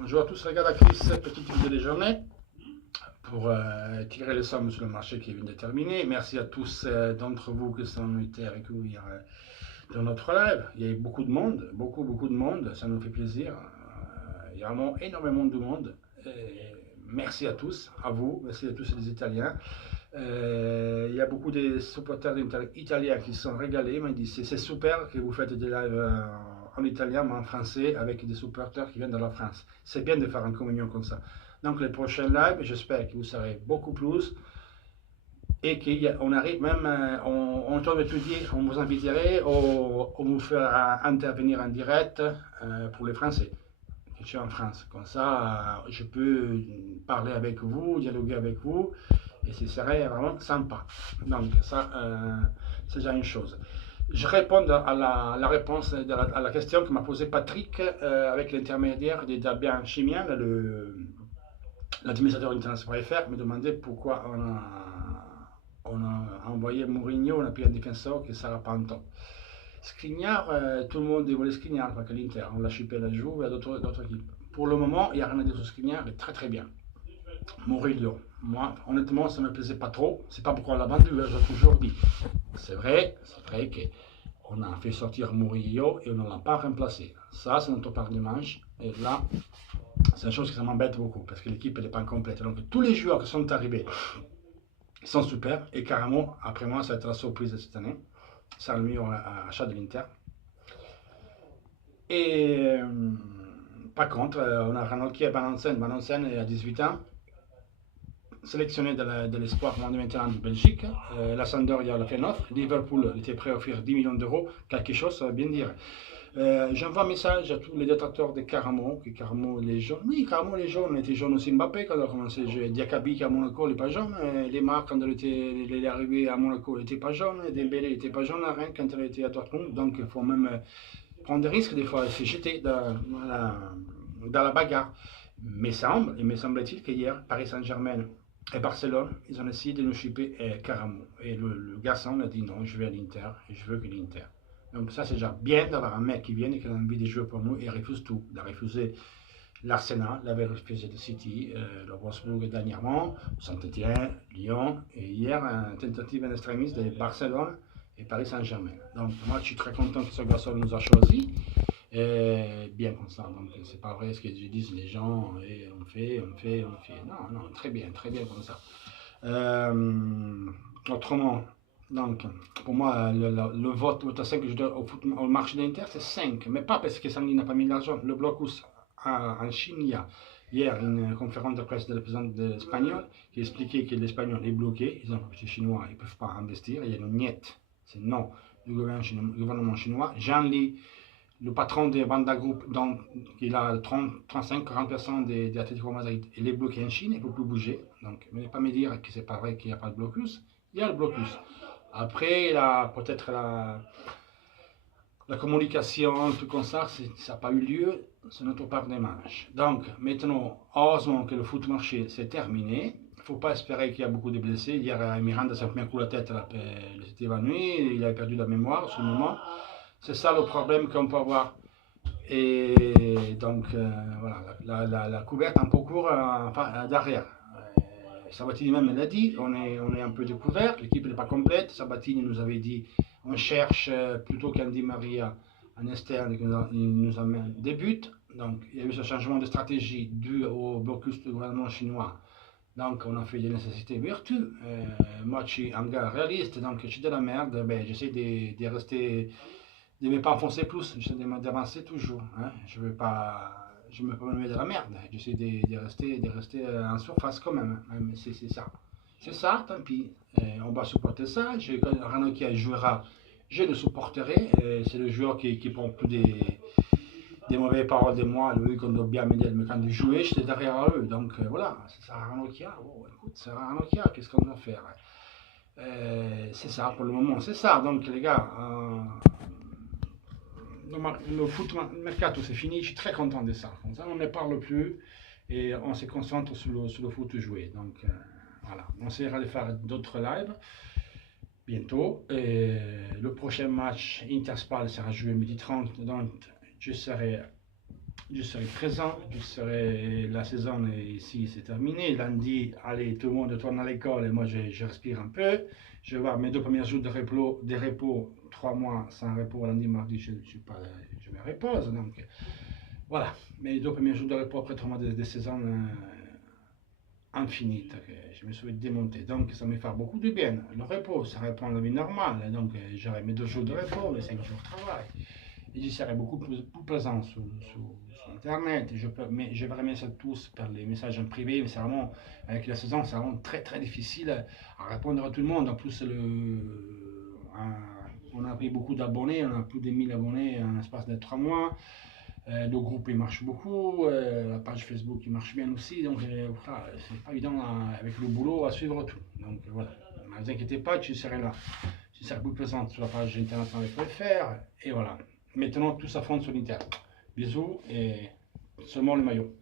Bonjour à tous, régardatrice, petite vidéo déjeuner pour tirer les sommes sur le marché qui vient de terminer. Merci à tous d'entre vous qui sont été avec nous hier dans notre live. Il y a beaucoup de monde, beaucoup de monde, ça nous fait plaisir. Il y a vraiment énormément de monde. Merci à tous, à vous, merci à tous les Italiens. Il y a beaucoup de supporters italiens qui se sont régalés. Ils m'ont dit c'est super que vous faites des lives en italien mais en français avec des supporters qui viennent de la France. C'est bien de faire une communion comme ça. Donc les prochains lives, j'espère que vous serez beaucoup plus et qu'on arrive même, on tombe tout dire, on vous inviterait, on vous fera intervenir en direct pour les Français. Je suis en France. Comme ça, je peux parler avec vous, dialoguer avec vous, et ce serait vraiment sympa. Donc, ça, c'est déjà une chose. Je réponds à la réponse à la question que m'a posée Patrick avec l'intermédiaire de Damien Chimien, l'administrateur internet.fr, me demandait pourquoi on a envoyé Mourinho, on a pris un défenseur qui sera pas en temps. Skriniar, tout le monde voulait Skriniar parce que l'Inter, on l'a chipé la Juve et à d'autres équipes. Pour le moment, il n'y a rien à dire sur Skriniar, il est très bien. Murillo, moi, honnêtement, ça ne me plaisait pas trop. C'est pas pourquoi on l'a vendu, j'ai toujours dit. C'est vrai qu'on a fait sortir Murillo et on ne l'a pas remplacé. Ça, c'est notre part du manche. Et là, c'est une chose qui m'embête beaucoup parce que l'équipe n'est pas complète. Donc, tous les joueurs qui sont arrivés sont super. Et carrément, après moi, ça va être la surprise de cette année. C'est le meilleur achat de l'Inter. Et par contre, on a Ranocchi et Banansen. Banansen est à 18 ans, sélectionné de l'espoir mondial maintenant de Belgique. La Sampdoria l'a fait une offre. Liverpool était prêt à offrir 10 millions d'euros. Quelque chose, ça veut bien dire. J'envoie un message à tous les détracteurs de Caramo, que Caramo les jaunes. Oui, Caramo les jaunes était jaune aussi Mbappé quand il a commencé à jouer. Diakabi à Monaco, il n'est pas jaune. Lemar, quand il est arrivé à Monaco, il n'était pas jaune. Dembélé, il n'était pas jaune à Rennes quand il était à Dortmund. Donc il faut même prendre des risques des fois, se jeter dans la bagarre. Il me semble-t-il qu'hier, Paris Saint-Germain et Barcelone, ils ont essayé de nous chipper Caramo. Et le garçon a dit non, je vais à l'Inter et je veux que l'Inter. Donc ça c'est déjà bien d'avoir un mec qui vient et qui a envie de jouer pour nous et refuse tout. Il a refusé l'Arsenal, il avait refusé le City, le Wolfsburg dernièrement, Saint-Etienne, Lyon, et hier une tentative en extrémiste de Barcelone et Paris Saint-Germain. Donc moi je suis très content que ce garçon nous a choisi. Bien comme ça, donc c'est pas vrai ce que disent les gens, et on fait. Non, très bien comme ça. Autrement, donc, pour moi, le vote 5 que je donne au marché d'Inter, c'est 5. Mais pas parce que Sandy n'a pas mis l'argent. Le blocus en Chine, il y a hier une conférence de presse de la présidente espagnole qui expliquait que l'Espagnol est bloqué. Ils ont les Chinois, ils ne peuvent pas investir. Il y a une niet, c'est non du gouvernement chinois. Jean Li, le patron de Banda Group, donc, il a 35-40% des Atlético Madrid, il est bloqué en Chine, il ne peut plus bouger. Donc, ne pas me dire que c'est pas vrai qu'il n'y a pas de blocus. Il y a le blocus. Après, peut-être la communication, tout comme ça n'a pas eu lieu, c'est notre part des manches. Donc, maintenant, heureusement que le foot marché s'est terminé. Il ne faut pas espérer qu'il y a beaucoup de blessés. Hier, Miranda s'est mis un coup la tête, il s'est évanoui, il a perdu la mémoire sur le moment. C'est ça le problème qu'on peut avoir. Et donc, voilà, la couverte un peu court derrière. Sabatini même l'a dit, on est un peu découvert, l'équipe n'est pas complète. Sabatini nous avait dit, on cherche plutôt qu'un Di Maria, un externe qui nous amène des buts. Donc, il y a eu ce changement de stratégie dû au blocus du gouvernement chinois. Donc, on a fait des nécessités vertus. Moi, je suis un gars réaliste, donc je suis de la merde. Ben, j'essaie de rester, de ne pas enfoncer plus, j'essaie d'avancer toujours. Hein. Je ne me pas me mettre de la merde. J'essaie de rester en surface quand même. C'est ça. C'est ça, tant pis. On va supporter ça. Rano qui jouera, je le supporterai. C'est le joueur qui prend plus des mauvaises paroles de moi, lui qu'on doit bien m'aider, mais quand il jouait, j'étais derrière eux. Donc voilà, c'est ça Ranocchia. Oh, écoute, c'est Ranocchia, qu'est-ce qu'on va faire? C'est ça pour le moment, c'est ça. Donc les gars, le foot mercato c'est fini, je suis très content de ça. Comme ça, on ne parle plus et on se concentre sur le foot joué. Donc voilà, on essaiera de faire d'autres lives bientôt. Et le prochain match Interspal sera joué midi 30, donc je serai je serai présent, la saison ici, c'est terminé. Lundi, allez, tout le monde tourne à l'école et moi je respire un peu. Je vais voir mes 2 premiers jours de repos, 3 mois sans repos, lundi, mardi, je me repose. Donc voilà, mes 2 premiers jours de repos après 3 mois de saison infinite, que je me suis démonté. Donc ça me fait beaucoup de bien. Le repos, ça reprend la vie normale. Donc j'aurai mes 2 jours de repos, mes 5 jours de travail. Et je serai beaucoup plus présent sur Internet. Mais je verrai mes ça tous par les messages en privé. Mais c'est vraiment, avec la saison, c'est vraiment très très difficile à répondre à tout le monde. En plus, on a pris beaucoup d'abonnés, on a plus de 1000 abonnés en l'espace de 3 mois. Le groupe il marche beaucoup, la page Facebook il marche bien aussi, donc voilà, c'est pas évident avec le boulot à suivre tout. Donc voilà, ne vous inquiétez pas, tu serai là. Tu serai plus présente sur la page internationale.fr et voilà. Maintenant tout s'affronte sur l'Inter. Bisous et seulement le maillot.